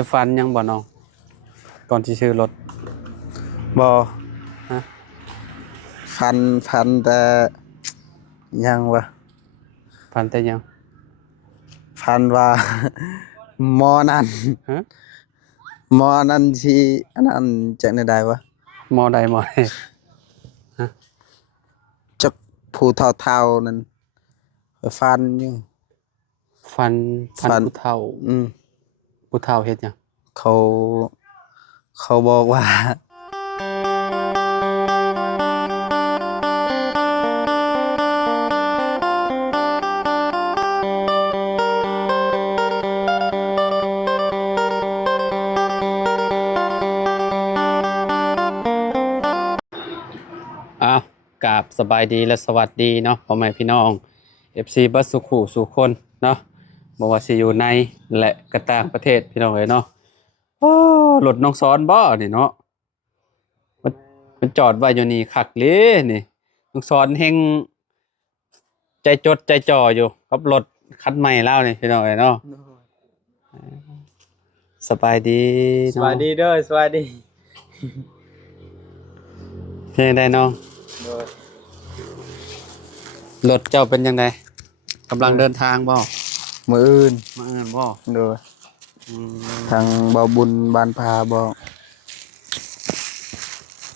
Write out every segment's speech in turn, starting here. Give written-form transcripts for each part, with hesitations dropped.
จะฟันยังบ่น้องก่อนที่ซื้อรถบ่ฮะฟันแต่ยังวะฟันแต่ยังฟันว่าหมอนั่นฮะหมอนั่นสิอันนั้นจักได้วะมอใดมอใดฮะจักผู้เฒ่าๆนั่นฟันอยู่ฟันผู้เฒ่าอืมผู้เฒ่าเฮ็ดหยังเขาเขาบอกว่าอ้าวกราบสบายดีและสวัสดีเนาะพ่อแม่พี่น้อง FC บัสสุขุสู่คนเนาะบ่ว่าสิอยู่ในและก็ต่างประเทศพี่น้องเอ้ยเนาะโอ้รถน้องสอนบ่นี่เนาะมันมันจอดไว้อยู่นี่คักเลยนี่น้องสอนเฮงใจจดใจจ่ออยู่กับรถคันใหม่แล้วนี่พี่น้องเอ้ยเนาะสบายดี สวัสดีเด้อสวัสดีเพียงใดน้องรถเจ้าเป็นยังไงกำลังเดินทางบ่มื้ออื่นมาเอิ้นบ่โดยอืมทางบ่าวบุญบ้านพาบอก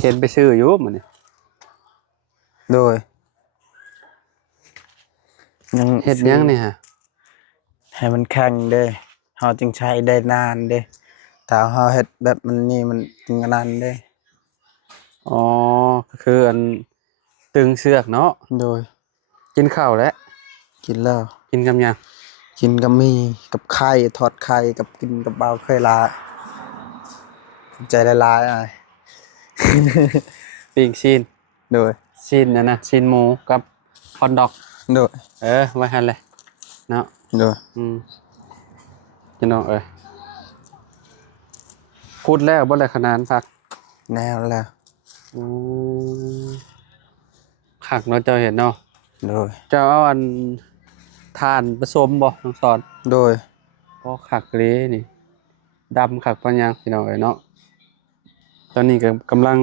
เห็นไปซื้ออยู่มื้อนี้ โดยยัง เฮ็ดหยังนี่ฮะ ให้มันแข็งเด้เฮาจึงใช้ได้นานเด้ถ้าเฮาเฮ็ดแบบมันนี่มันจึงนานเด้อ๋อก็คืออันตึงเสือกเนาะโดยกินข้าวแล้ว กินแล้ว กินกับหยัง กินกับมีกับไข่ทอดไข่กับกินกับเบาเคยลาใจละลายอ้าย ปิ้งชีน โดยชีนนั่นน่ะชีนหมูกับฮอทดอกโดยไว้หั่นเลยเนาะโดยพี่น้องเอ้ยพูดแล้วบ่ได้ขนาดพัก แนวแล้วอืมคักเนาะเจ้าเห็นเนาะ โดย เจ้าเอาอันถ่านผสมบ่น้องสอน โดย ก็คักเลยนี่ดำคักปานยังพี่น้องเอ้ยเนาะตอนนี้ก็กำลัง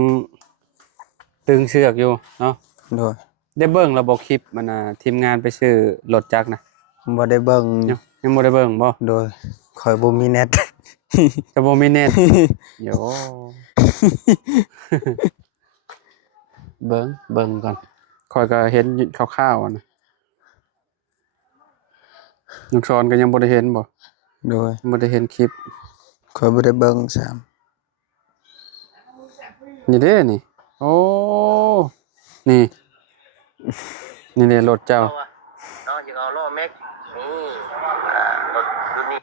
ตึงเชือกอยู่เนาะ โดย ได้เบิ่งระบบคลิปมันน่ะทีมงานไปซื้อรถจักรนะ บ่ได้เบิ่ง ยังบ่ได้เบิ่งบ่ โดยข่อยบ่มีเน็ต จะบ่มีเน็ต โย เบิ่งก่อนข้อยก็เห็นคร่าวๆอะนะน้องสอนก็ยังบ่ได้เห็นบ่ โดย บ่ได้เห็นคลิป ข่อยบ่ได้เบิ่งซ้ำนี่เด้นี่ โอ้ นี่นี่เด้รถเจ้าน้องจะเอาล้อแม็กนี่รถรุ่นนี้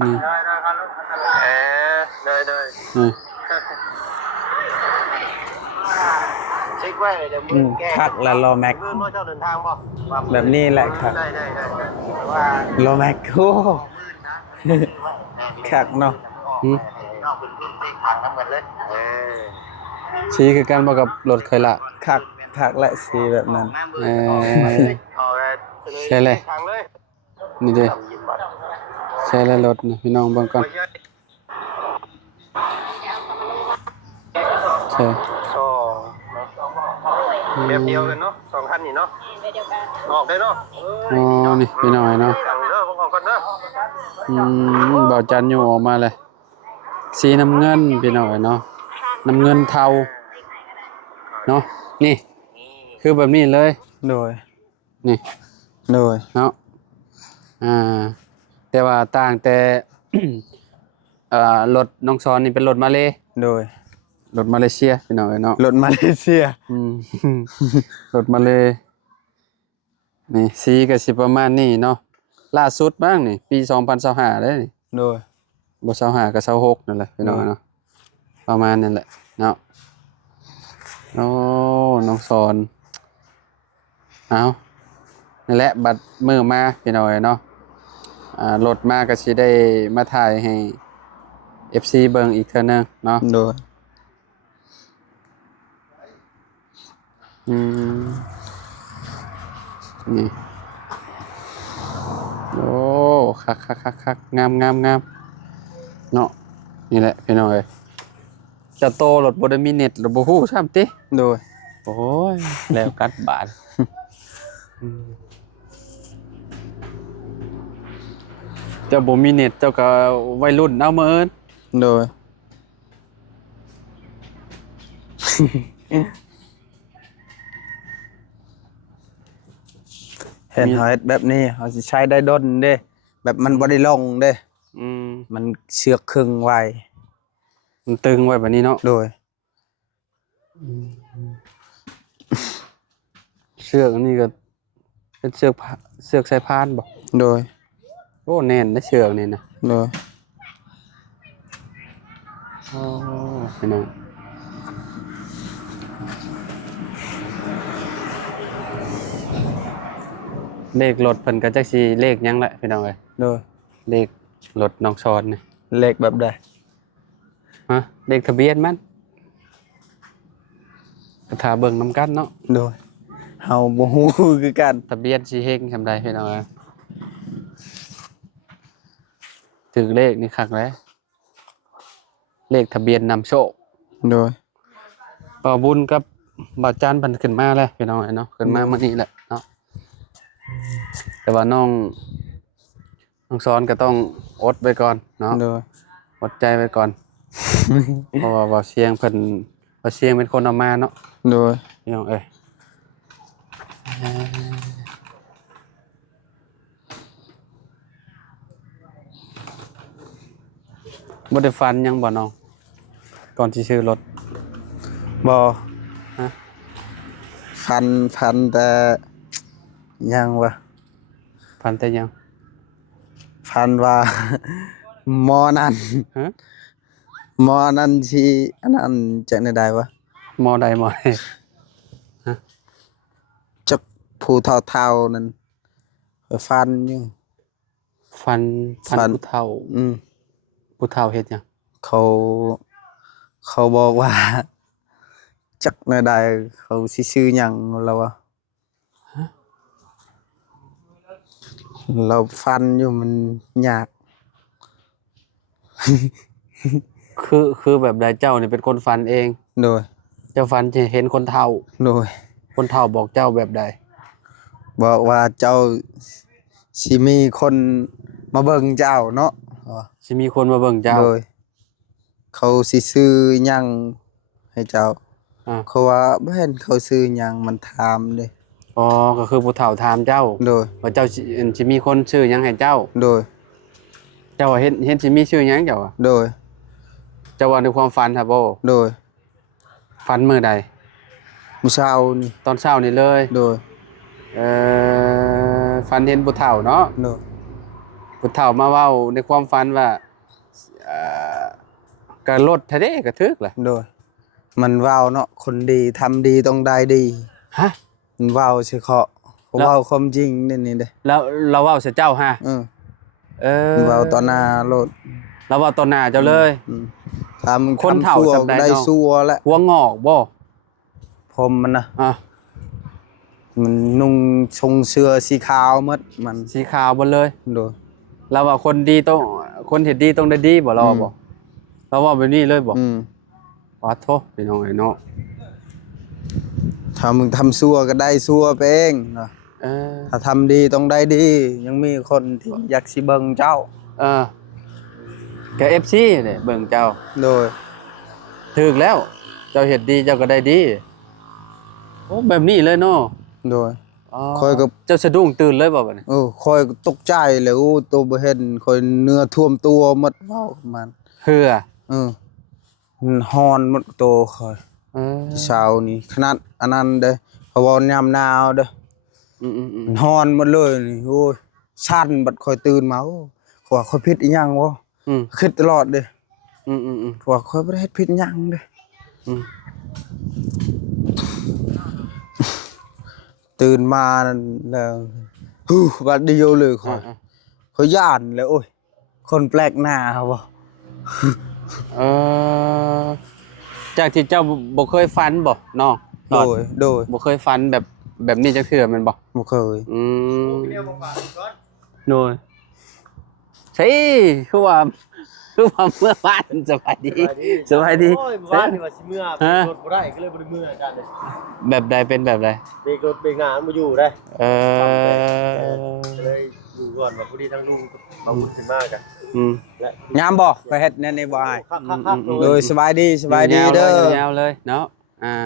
นี่ได้ครับได้นี่ เช็คไว้เดี๋ยวมึงแก้ คักและรอแม็ก มือว่าเจ้าเดินทางป่ะ แบบนี้แหละครับ ได้ว่าร อแม็กโอ้คักเนาะ นอกพื้นที่ที่ทางน้ำเงินเลยสีคือกันบ่กับรถเคยละ คักและสีแบบนั้น ใช่เลย ทางเลย นี่เด้ใช่แล้วรถนี่พี่น้องเบิ่งก่อนใช่ สองแบบเดียวกันเนาะสองคันนี่เนาะออกได้เนาะ อ๋อนี่พี่น้องเนาะ สั่งเด้อผมออกกันเด้อ เบาจันอยู่ออกมาเลยสีน้ำเงินพี่น้องเนาะน้ำเงินเทาเนาะนี่คือแบบนี้เลย โดย นี่ โดย เนาะแต่ว่าต่างแต่ รถน้องซอนนี่เป็นรถมาเล โดย รถมาเลเซียพี่น้องเนาะ รถมาเลเซีย รถมาเลนี่สีก็สิประมาณนี้เนาะล่าสุดบ้างนี่ปี2025ได้นี่ โดย บ่25ก็26นั่นแหละพี่น้องเนาะประมาณนั้นแหละเนาะโอ้น้องสอนเอานั่นแหละบัดมื้อมาพี่น้องเนาะรถมาก็สิได้มาถ่ายให้ FC เบิ่งอีกเทื่อนึงเนาะโดยนี่โอ้คักงาม เนาะนี่แหละพี่น้องเอ้ยจะโตรถบ่ได้มีเน็ตรถบ่ฮู้ซ้ำติ โดย โอ้ยแล้วกัดบาดเจ้าบ่มีเน็ตเจ้าก็วัยรุ่นเอามาเอิ้น โดย เห็นเฮาเฮ็ดแบบนี้เขาสิใช้ได้ดนเด้ แบบมันบ่ได้ลงเด้ อืม มันเชือกครึ่งไว้ มันตึงไว้แบบนี้เนาะ โดย เชือกอันนี้ก็เป็นเชือกสายพานบ่ โดย โอ้แน่นนะเชือกนี่นะ โดย โอ้พี่น้องเลขรถเพิ่นก็จักสิเลขหยังแหละพี่น้องเอ้ย โดย เลขรถน้องชอนนี่ เลขแบบใด ฮะเลขทะเบียนมันก็ถ้าเบิ่งนำกันเนาะ โดยเฮาบ่ฮู้คือกัน ทะเบียนสิเฮงซำใดพี่น้องเอ้ยถึงเลขนี่คักแล้วเลขทะเบียนนำโชค โดย ป่าบุญกับบ่าวจันเพิ่นขึ้นมาแล้วพี่น้องเอ้ยเนาะขึ้นมามื้อนี้แหละเนาะแต่ว่าน้องซ้อนก็ต้องอดไว้ก่อนเนาะ โดย อดใจไว้ก่อน เพราะว่าบ่าวเสียงเพิ่นบ่าวเสียงเป็นคนเอามาเนาะ โดย พี่น้องเอ้ยบ่ได้ฟันหยังบ่น้องก่อนสิซื้อรถ บ่ ฮะ ฟันแต่ยังวะ ฟันแต่หยัง ฟันว่า หมอนั่น ฮะ หมอนั่นสิอันนั้นจักได้วะ มอใดมอใด จักผู้เฒ่าๆนั่นฟันอยู่ ฟัน ฟัน ผู้เฒ่า อืม ผู้เฒ่าเฮ็ดหยัง เขาบอกว่า จักได้เขาสิชื่อหยังแล้ววะเราฟันอยู่มันยาก คือแบบใดเจ้านี่เป็นคนฟันเอง โดย เจ้าฟันจะเห็นคนเฒ่า โดย คนเฒ่าบอกเจ้าแบบใด บอกว่าเจ้าสิมีคนมาเบิ่งเจ้าเนาะ สิมีคนมาเบิ่งเจ้า โดย เขาสิซื้อหยังให้เจ้า อ่า เขาว่าบ่เห็นเขาซื้อหยังมันถามเด้ อ๋อก็คือผู้เฒ่าถามเจ้า โดย ว่าเจ้าสิมีคนชื่อหยังให้เจ้า โดย เจ้าว่าเห็นสิมีชื่อหยังเจ้าอะ โดย เจ้าว่าในความฝันครับบ่ โดย ฝันมื้อใด มื้อเช้านี่ ตอนเช้านี่เลย โดย ฝันเห็นผู้เฒ่าเนาะ โดย ผู้เฒ่ามาเว้าในความฝันว่าก็ลดแท้เด้ก็ถึกล่ะ โดย มันเว้าเนาะคนดีทำดีต้องได้ดี ฮะ มันเว้าเฉพาะเขา แล้ว เว้าความจริงนี่เด้ แล้วเราเว้าใส่เจ้าฮะ เออ มันเว้าต่อหน้าโลด เราเว้าต่อหน้าเจ้าเลย ทำ คนเฒ่า ชั่ว สำใด ได้ เนาะ ซัวแล้ว หัวงอกบ่ ผมมันนะ อ่ะ มันนุ่งชงเสื้อสีขาวหมดมัน สีขาวเบ่เลย โดย เราว่าคนดีต้องคนเฮ็ดดีต้องได้ดีบ่เราว่าบ่เราว่าแบบนี้เลยบ่ อืม ขอโทษพี่น้องไอ้เนาะ ถ้ามึงทำซัวก็ได้ซัวไปเองนะ เออ ถ้าทำดีต้องได้ดี ยังมีคนที่อยากสิเบิ่งเจ้า เออก็ FC นี่เบิ่งเจ้า โดย ถึกแล้ว เจ้าเฮ็ดดีเจ้าก็ได้ดีโอ้แบบนี้เลยเนาะ โดย อ๋อ คอยก็ เจ้าสะดุ้งตื่นเลยบ่บัดนี้ คอยก็ตกใจเลยโอ้ตัวบ่เห็นคอยเนื้อท่วมตัวหมดเว้ากับมัน เฮือ มันฮ้อนหมดตัวคอย เออ เช้านี่ขนาดอันนั้นเด้อเพราะว่ายามหนาวเด้อ อืม มันฮ้อนหมดเลยนี่โอ้ยสั่นบัดคอยตื่นมาโอ้ขว่าคอยผิดอีหยังวะ อืม คิดตลอดเด้อ อืม ขว่าคอยบ่ได้เฮ็ดผิดหยังเด้อ อืม ตื่นมานั่นแล้วบัดเดียวเลยคอยย่านเลยโอ้ยคนแปลกหน้าครับบ่ เออจากที่เจ้าบ่เคยฝันบ่น้อง โดย บ่เคยฝันแบบนี้จักเทื่อแม่นบ่ บ่เคย อืมโดยใช่คือว่า คือว่าเมื่อวานสบายดีสบายดี โอ้ยบ้านนี่ว่าสิเมื่อเบรกรถบ่ได้ก็เลยบ่ได้เมื่ออาจารย์เลย แบบใดเป็นแบบใด เบรกรถเบรกงานบ่อยู่ได้ เออ ก็เลยอยู่ก่อนว่าพอดีทั้งลุงบางคนขึ้นมากอ่ะ อืม และ ยามบ่ไปเฮ็ดแน่ๆบ่อ้าย ครับ โดยสบายดีเด้อ ยาวๆเลยเนาะ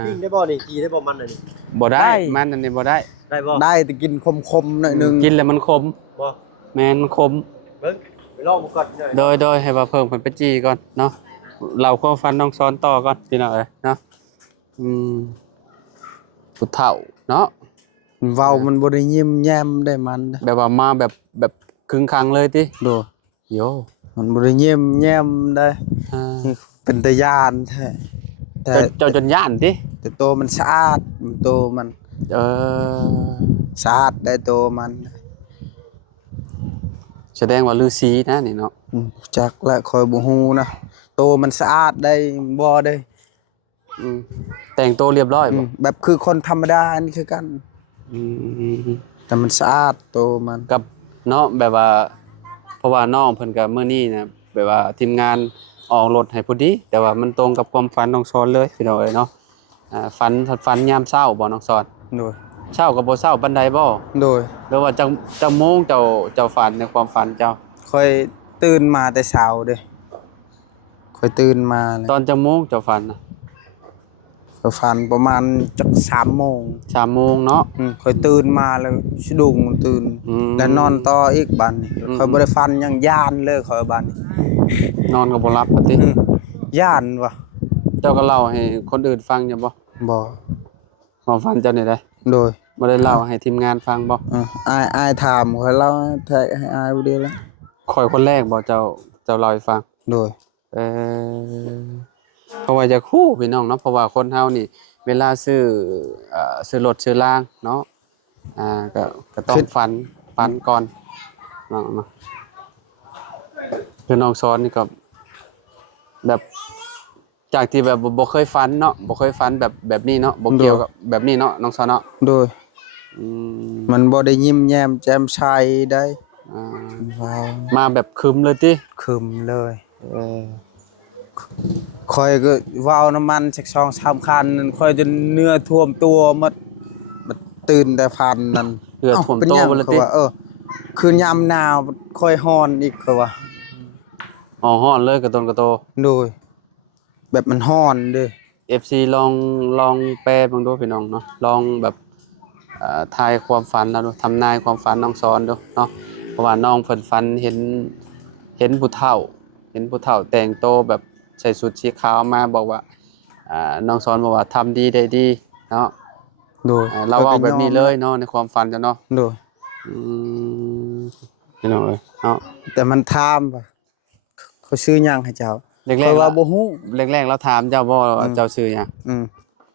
วิ่งได้บ่นี่ขี่ได้บ่มันน่ะนี่ บ่ได้ ได้ มันอันนี้บ่ได้ ได้บ่ ได้แต่กินคมๆหน่อยหนึง กินแล้วมันขม บ่ แม่นมันขม เบิ่งไปลองบ่ก่อนหน่อย โดยให้ว่าเพิ่มเพิ่นไปจี้ก่อนเนาะเราความฝันน้องซ้อนต่อก่อนพี่น้องเอ้ยเนาะผู้เฒ่าเนาะ เว้ามันบ่ได้ยิ้มแย้มได้มันเด้อ แบบว่ามาแบบครึ่งครั้งเลยติ โด โย มันบ่ได้ยิ้มแย้มได้ อ่า เป็นตาย่านแท้แต่ เจ้าจนย่านติ แต่ตัวมันสะอาดตัวมัน เออ สะอาดได้ตัวมัน แสดงว่าฤาษีนะนี่เนาะ จักและคอยบ่ฮู้นะตัวมันสะอาดได้บ่ได้ แต่งตัวเรียบร้อยบ่ แบบคือคนธรรมดานี่คือกัน อืม แต่มันสะอาดตัวมัน กับเนาะแบบว่าเพราะว่าน้องเพิ่นก็มื้อนี้นะแบบว่าทีมงานออกรถให้พอดี แต่ว่ามันตรงกับความฝันน้องซอนเลยพี่น้องเอ้ยเนาะฝันยามเช้าบ่น้องซอน โดย เช้าก็บ่เช้าปานใดบ่ โดย หรือว่าจังโมงเจ้าฝันในความฝันเจ้า ค่อยตื่นมาแต่เช้าเด้ค่อยตื่นมาเลย ตอนจังโมงเจ้าฝันน่ะ ค่อยฝันประมาณจัก3โมง 3โมงเนาะ ค่อยตื่นมาแล้วสะดุ้งตื่น แล้วนอนต่ออีกบัดนี้ค่อยบ่ได้ฝันหยังย่านเลยค่อยบัดนี้ นอนก็บ่หลับปะติ ย่านว่ะ เจ้าก็เล่าให้คนอื่นฟังอยู่บ่ บ่ ความฝันเจ้านี่ได้ โดย บ่ได้เล่าให้ทีมงานฟังบ่ อายถามค่อยเล่าให้อายบ่ดีแล้ว ข่อยคนแรกบ่เจ้าเล่าให้ฟัง โดย เออเพราะว่าจะคู่พี่น้องเนาะเพราะว่าคนเฮานี่ เวลาซื้อรถซื้อรางเนาะก็ต้องฝันก่อนเนาะคือน้องสอนนี่ก็แบบจากที่แบบบ่เคยฝันเนาะบ่เคยฝันแบบนี้เนาะบ่เกี่ยวกับแบบนี้เนาะน้องสอนเนาะ โดย อืม มันบ่ได้ยิ้มแย้มแจ่มใสได้ อ่า ว้าว มาแบบครึมเลยติ คึมเลย เออ ค่อยก็ว้าวน้ำมันสัก2-3คันนั่นค่อยจนเนื้อท่วมตัวหมดมันตื่นแต่พันนั่น เพื่อถ่วม เป็น โต หยัง บ่เลย เขา ติ ว่าคือยามหนาวค่อยฮ้อนอีกเขาว่า อ๋อฮ้อนเลยกระตนกระโต โดย แบบมันฮ้อนเด้ FC ลองแปลเบิ่งดูพี่น้องเนาะลองแบบทายความฝันแล้วดูทำนายความฝันน้องสอนดูเนาะเพราะว่าน้องเพิ่นฝันเห็นผู้เฒ่าแต่งโตวแบบใส่ชุดสีขาวมาบอกว่าน้องสอนบอกว่าทำดีได้ดีเนาะ โดย เราเอาแบบนี้เลยเนาะในความฝันจ้ะเนาะ โดย อืมพี่น้องเอ้ยเนาะ แต่มันถามว่าเขาซื้อหยังให้เจ้า แรก ข้อย ๆ ว่าบ่ฮู้ แรกๆเราถามเจ้าบ่ว่าเจ้าชื่อหยัง อืม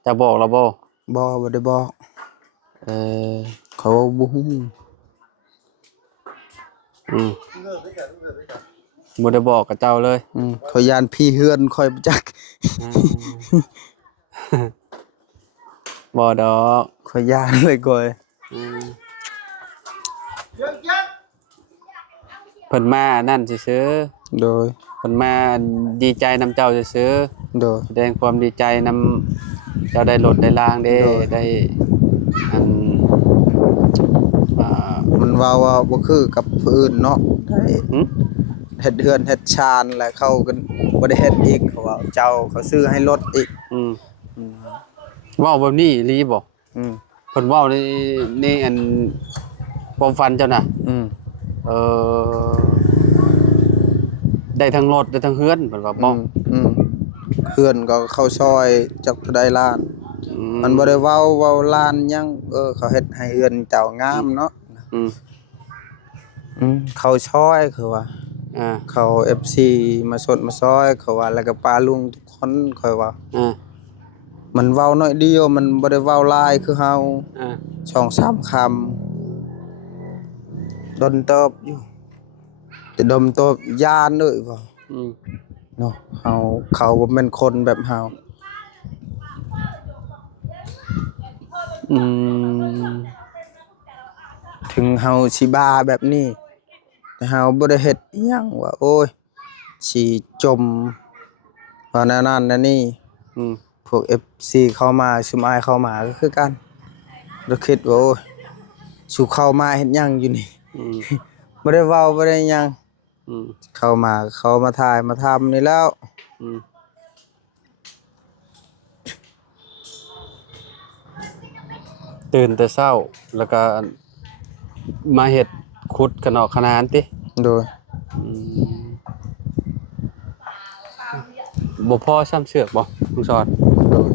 เจ้าบอกเราบ่ บ่ได้บอก เออ เขาว่าบ่ฮู้ อืมบ่ได้บอกกับเจ้าเลย เขายานพี่เฮือนค่อยบ่จัก บ่ดอก ข่อยยานเลยก่อย อืมเพิ่นมานั่นซื่อ โดย ๆเพิ่นมาดีใจนำเจ้าซื่อ โดย ๆแสดงความดีใจนำเจ้าได้รถได้รางเด้ โดย ได้อันอ่า มันว่าบ่คือกับผู้อื่นเนาะได้ หึ เฮ็ดเฮือนเฮ็ดชานแล้วเขาก็บ่ได้เฮ็ดอีกเขาว่าเจ้าเขาซื้อให้รถอีก อืมเว้าแบบนี้อีหลีบ่ อืม เพิ่นเว้าในอันความฝันเจ้าน่ะ อืม เออได้ทั้งรถได้ทั้งเฮือนเพิ่นว่าบ่ อืมเพื่อนก็เข้าซอยจักเท่าใดล้าน มันบ่ได้เว้าล้านหยังเขาเฮ็ดให้เฮือนเจ้างามเนาะ อืม เขาซอยคือว่า เขา FC มาสดมาซอยเขาว่าแล้วก็ป้าลุงทุกคนเขาว่า อ่า มันเว้าน้อยเดียวมันบ่ได้เว้าหลายคือเฮา อ่า 2-3 คำดนเติบอยู่แต่ดมเติบย่านเลยว่า อืม เนาะเขาบ่แม่นคนแบบเฮา อืม ถึงเฮาสิบ้าแบบนี้แต่เฮาบ่ได้เฮ็ดอิหยังว่าโอ้ย สิจมว่าแนวนั้นแนวนี้ อืม พวก FC เข้ามาซุมอายเข้ามาก็คือกันเราคิดว่าโอ้ยสู่เข้ามาเฮ็ดหยังอยู่นี่ อืม บ่ได้เว้าบ่ได้หยัง อืม เข้ามาเขามาถ่ายมาทำนี่แล้ว อืมตื่นแต่เช้าแล้วก็มาเฮ็ดขุดกันออกขนานติ โดย อืมบ่พอซ้ำเสือกบ่ลุงสอน โดย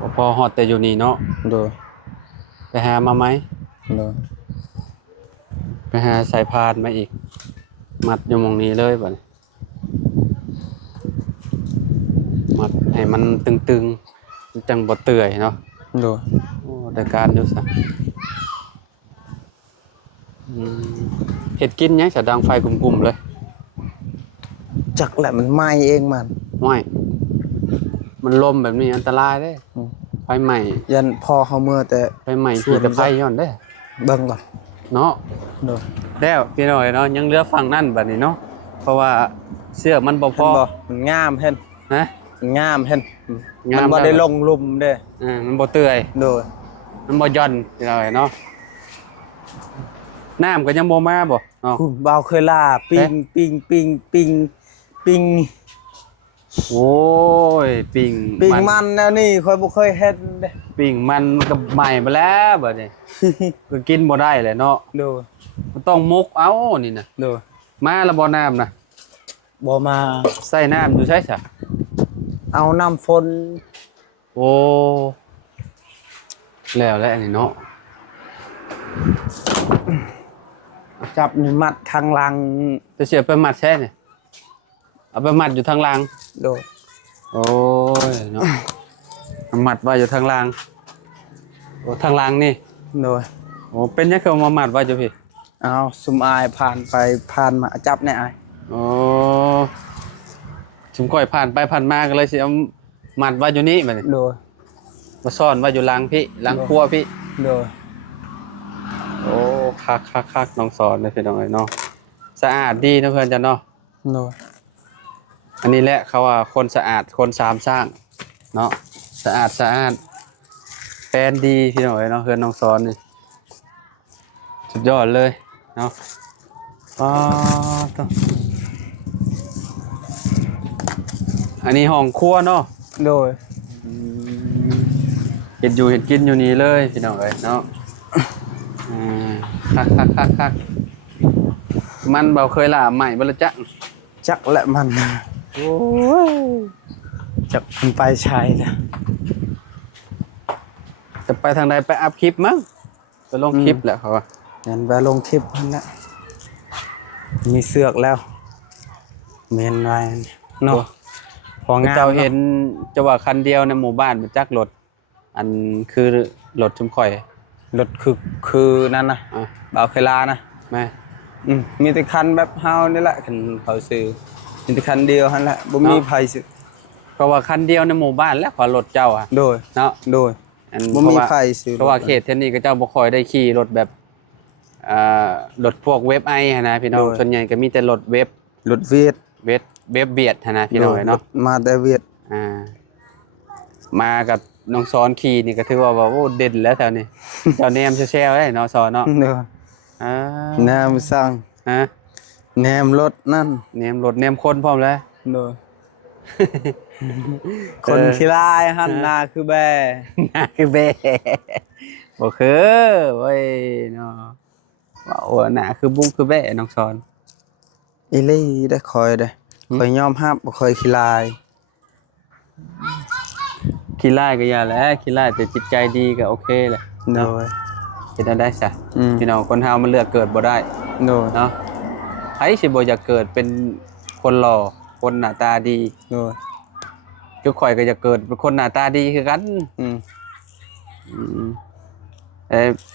บ่พอฮอดแต่อยู่นี่เนาะ โดย ไปหามาไหม โดย ไปหาสายพานมาอีก มัดอยู่หมองนี้เลยบัดนี้มัดให้มันตึงๆมันจังบ่เตื่อยเนาะ โดย โอ้ได้การอยู่ซะอืมเฮ็ดกินหยังสะดังไฟกลุ่มๆเลย จักแหละมันไหม้เองมัน ห้วยมันลมแบบนี้อันตรายเด้ อืม ไฟไหม้ ยันพอเขาเมื่อแต่ ไฟไหม้ขี่ตะไคร้ย้อนเด้ เบิ่งก่อน เนาะ โดย แล้วพี่น้อยเนาะยังเหลือฝั่งนั่นบัดนี้เนาะเพราะว่าเสื้อกมันบ่พ เห็น อ บ่มันงามเห็น นะ มันงามเห็น งาม มันบ่ได้ลงหลุมเด้ มันบ่เตื่อย โดย มันบ่ย่อนพี่น้อยเนาะน้ำก็ยังบ่มาบ่เนาะ คุณบ่าวเคยล่าปิงปิงปิงปิงปิง โอ้ยปิ่ง ปิงมันแนวนี้ค่อยบ่เคยเฮ็ดเด้ ปิ่งมันก็ใหม่ไปแล้วบัดนี้ ก็กินบ่ได้แหละเนาะ โดย มันต้องมุกเอานี่น่ะ โดย มาแล้วบ่น้ำน่ะ บ่มา ใส่น้ำอยู่ใช่ซะ เอาน้ำฝน โอ้แล้วอันนี้เนาะ จับนี่มัดทางหลัง จะเสียไปมัดแช่เนี่ยเอาไปมัดอยู่ทางล่าง โดย โอ้ยเนาะ มัดไว้อยู่ทางล่างโอ้ทางล่างนี่ โดย โอ้เป็นยังไงเอามามัดไว้จ้ะพี่ เอาซุมอายผ่านไปผ่านมาจับแน่อาย โอ้ชุมก่อยผ่านไปผ่านมาก็เลยสิเอามัดไว้อยู่นี่บัดนี้ โดย มาซ่อนไว้อยู่หลังพี่หลังครัวพี่ โดย โอ้คักน้องสอนเลยพี่น้องเอ้ยเนาะสะอาดดีนะเพื่อนจ้ะเนาะ โดย อันนี้แหละเขาว่าคนสะอาดคนสามสร้างเนาะสะอาดแปลนดีพี่น้องเอ้ยเนาะเพื่อนน้องสอนนี่สุดยอดเลยเนาะต้องอันนี้ห้องครัวเนาะ โดย เห็ดอยู่เห็ดกินอยู่นี่เลยพี่น้องเอ้ยเนาะคักมันเบาเคยล่าใหม่บ่ละจ๊ะ จักแหละมัน โอ้ย จักมันไปชายจ้ะ จะไปทางใดไปอัพคลิปมั้งจะลงคลิปแหละเขาว่า งั้นไปลงคลิปนั่นแหละมีเสือกแล้วเมนไว้เนาะพองาม เจ้าเห็นจะว่าคันเดียวในหมู่บ้านมันจักรถอันคือรถชุมข่อย รถคือนั่นนะ อ่ะ บ่าวเคยลานะ แม่ มีแต่คันแบบเฮานี่แหละคันเขาซื้อมีแต่คันเดียวหั่นแหละบ่มีไผซื้อ ก็ว่าคันเดียวในหมู่บ้านแล้วขอรถเจ้าอ่ะ โดย เนาะ โดย อัน บ่มีไผซื้อ เพราะว่าเขตเท่านี้ก็เจ้าบ่ค่อยได้ขี่รถแบบรถพวกเว็บไอหั้นนะพี่น้องส่วนใหญ่ก็มีแต่รถเว็บ รถเวียด เบียดหั้นนะพี่น้องเนาะ มาแต่เวียด มากับน้องซ้อนขี่นี่ก็ถือว่าโอ้เด่นแล้วแถวนี้ เจ้าแนมแช่ๆได้เนาะซ้อนเนาะ เด้อ อ่า แนมสั่ง ฮะ แนมรถนั่น แนมรถแนมคนพร้อมแล้ว โดยคนขี้ลายหั่นหน้าคือแบ น่าคือเบ้บ่คือเว้ยเนาะว่าโอ้หน้าคือบุ้งคือเบ้น้องซ้อน อีหลีได้คอยได้คอยยอมรับบ่ค่อยขี้ลาย ขี้ร้ายก็อย่าแหละขี้ร้ายแต่จิตใจดีก็โอเคแหละ โด เนาะ ย เฮ็ดได้ซะ อืม พี่น้องคนเฮามันเลือกเกิดบ่ได้ โดย เนาะไผสิบ่อยากเกิดเป็นคนหล่อคนหน้าตาดี โดย ทุกข่อยก็จะเกิดเป็นคนหน้าตาดีคือกัน อืม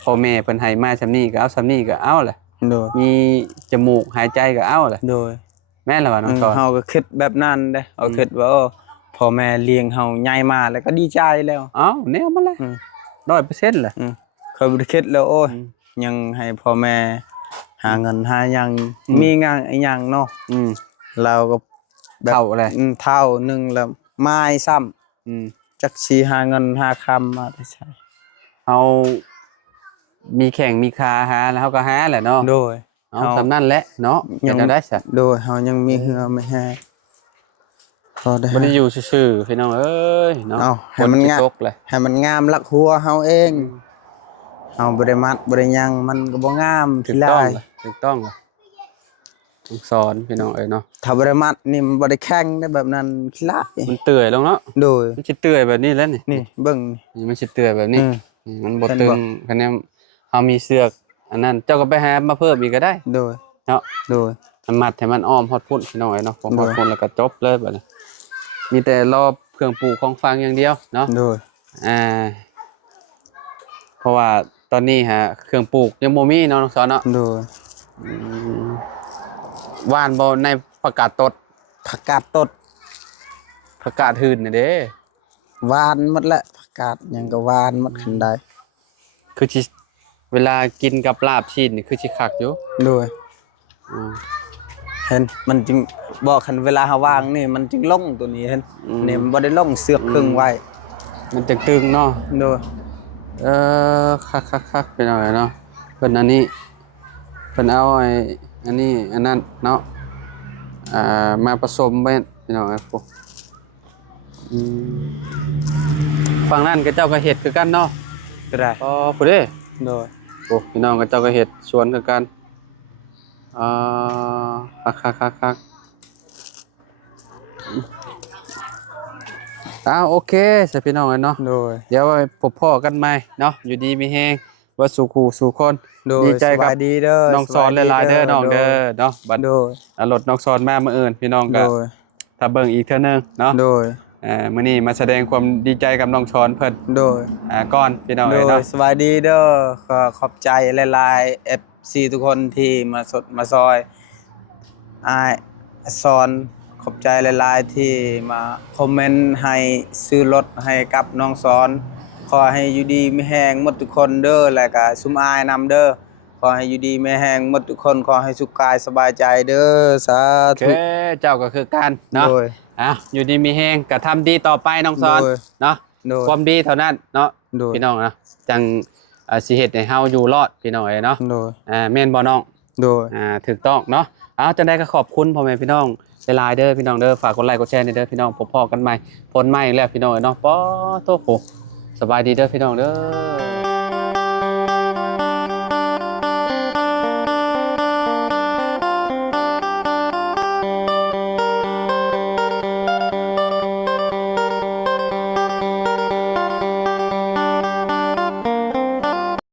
พ่อแม่เพิ่นให้มาซำนี้ก็เอาซำนี้ก็เอาแหละ โดย มีจมูกหายใจก็เอาแหละ โดย แม่นล่ะว่าน้องสอน เฮาก็คิดแบบนั้นเด้เอาคิดว่าโอ้พ่อแม่เลี้ยงเฮาใหญ่มาแล้วก็ดีใจแล้ว เอ้าแนวมาเลย อืม 100%แหละ เคยบ่ได้คิดแล้วโอ้ย ยังให้พ่อแม่หาเงินหาหยังมีงานอีหยังเนาะเราก็แบบ เท่าอะไร เท่าหนึงแล้วไม้ซ้ำจักสิหาเงินหาคำมาได้ใช้ เอามีแข่งมีคาหาแล้วเขาก็หาแหละเนาะ โดย เอาสำนั่นแหละเนาะ ยั ยัง งได้ซะ โดยเฮายังมีเหือไม่แห้งพอได้ บ่ได้อยู่ซื่อๆพี่น้องเอ้ยเนาะ เอาให้มัน สิ งาม ตกเลย ให้มันงามลักหัวเฮาเองเฮาบ่ได้มัดบ่ได้หยังมันก็บ่งาม ถู ที ก ไร ต้องเลยถูกต้องเลยต้องสอนพี่น้องเอ้ยเนาะ ถ้าบ่ได้มัดนี่มันบ่ได้แข็งได้แบบนั้นทีไร มันเตื่อยลงเนาะ โดย มันสิเตื่อยแบบนี้แล้วนี่ นี่เบิ่ง นี่มันสิเตื่อยแบบนี้ นี่มันบ่ เป็น ตึ บ่ งคะแนนเฮามีเสือกอันนั้นเจ้าก็ไปหามาเพิ่มอีกก็ได้ โดย เนาะ โดย มันมัดให้มันอ้อมฮอดพุ่นพี่น้องเอ้ยเนาะพอฮอด โดย พุ่นแล้วก็จบเลยบัดนี้มีแต่รอเครื่องปลูกของฟังอย่างเดียวเนาะ โดย เพราะว่าตอนนี้ฮะเครื่องปลูกยังบ่มีเนาะน้องสอนเนาะ โดย อืมว่านบ่ในประกาศตด ผักกาดตด ประกาศหื่นน่ะเด้ หวานหมดแหละผักกาดหยังก็หวานหมดขึ้นได้ คือสิเวลากินกับลาบชิ้นนี่คือสิคักอยู่ โดย อืม เห็นมันจึงบอกคันเวลาเฮาวางนี่มันจึงลงตัวนี้เห็นนี่มันบ่ได้ลงเสือกครึ่งไว้ มันจะตึงเนาะ โดย คักๆๆไปหน่อยเนาะเพิ่นอันนี้เพิ่นเอาไอ้อันนี้อันนั้นเนาะมาผสมไว้พี่น้องไอ้พวกฝั่งนั้นก็เจ้าก็เฮ็ดคือกันเนาะ ก็ได้ อ๋อผู้เด้ โดย โอ้พี่น้องก็เจ้าก็เฮ็ดสวนคือกันคักโอเคสพี่น้องเนาะ โดย เดี๋ยวไว้พบพ่อกันใหม่เนาะอยู่ดีมีแฮงว่าสู่คู่สู่คน โดย ดีใจกับ สบายดีเด้อ น้องสอนหลายๆเด้อน้องเด้อเนาะบัด โดย รถน้องสอนมามื้ออื่นพี่น้อง โด ก็ ย ถ้าเบิ่งอีกเทื่อนึงเนาะ โดย มื้อนี้มาแสดงความดีใจกับน้องสอนเพิ่น โดย ก่อนพี่น้อง โด เอ้ย ย เนาะ สวัสดีเด้อขอบใจหลายๆ FC ทุกคนที่มาซอยอ้ายสอนขอบใจหลายๆที่มาคอมเมนต์ให้ซื้อรถให้กับน้องสอนขอให้อยู่ดีมีแฮงหมดทุกคนเด้อแล้วก็ซุมอายนำเด้อขอให้อยู่ดีมีแฮงหมดทุกคนขอให้สุขกายสบายใจเด้อสา โอเค ธุ เจ้าก็คือกันเนาะ โดย อยู่ดีมีแฮงก็ทำดีต่อไปน้องสอน โดย เนาะ โดย ความดีเท่านั้นเนาะ โดย พี่น้องนะจังสิเฮ็ดให้เฮาอยู่รอดพี่น้องเอ้ยเนาะ โดย แม่นบ่น้อง โดย ถูกต้องเนาะจังได๋ก็ขอบคุณพ่อแม่พี่น้องหลายๆเด้อพี่น้องเด้อฝากกดไลค์กดแชร์เด้อพี่น้องพบกันใหม่พ้นใหม่แล้วพี่น้องเนาะป๊อโตโหสบายดีเด้อพี่น้องเด้อ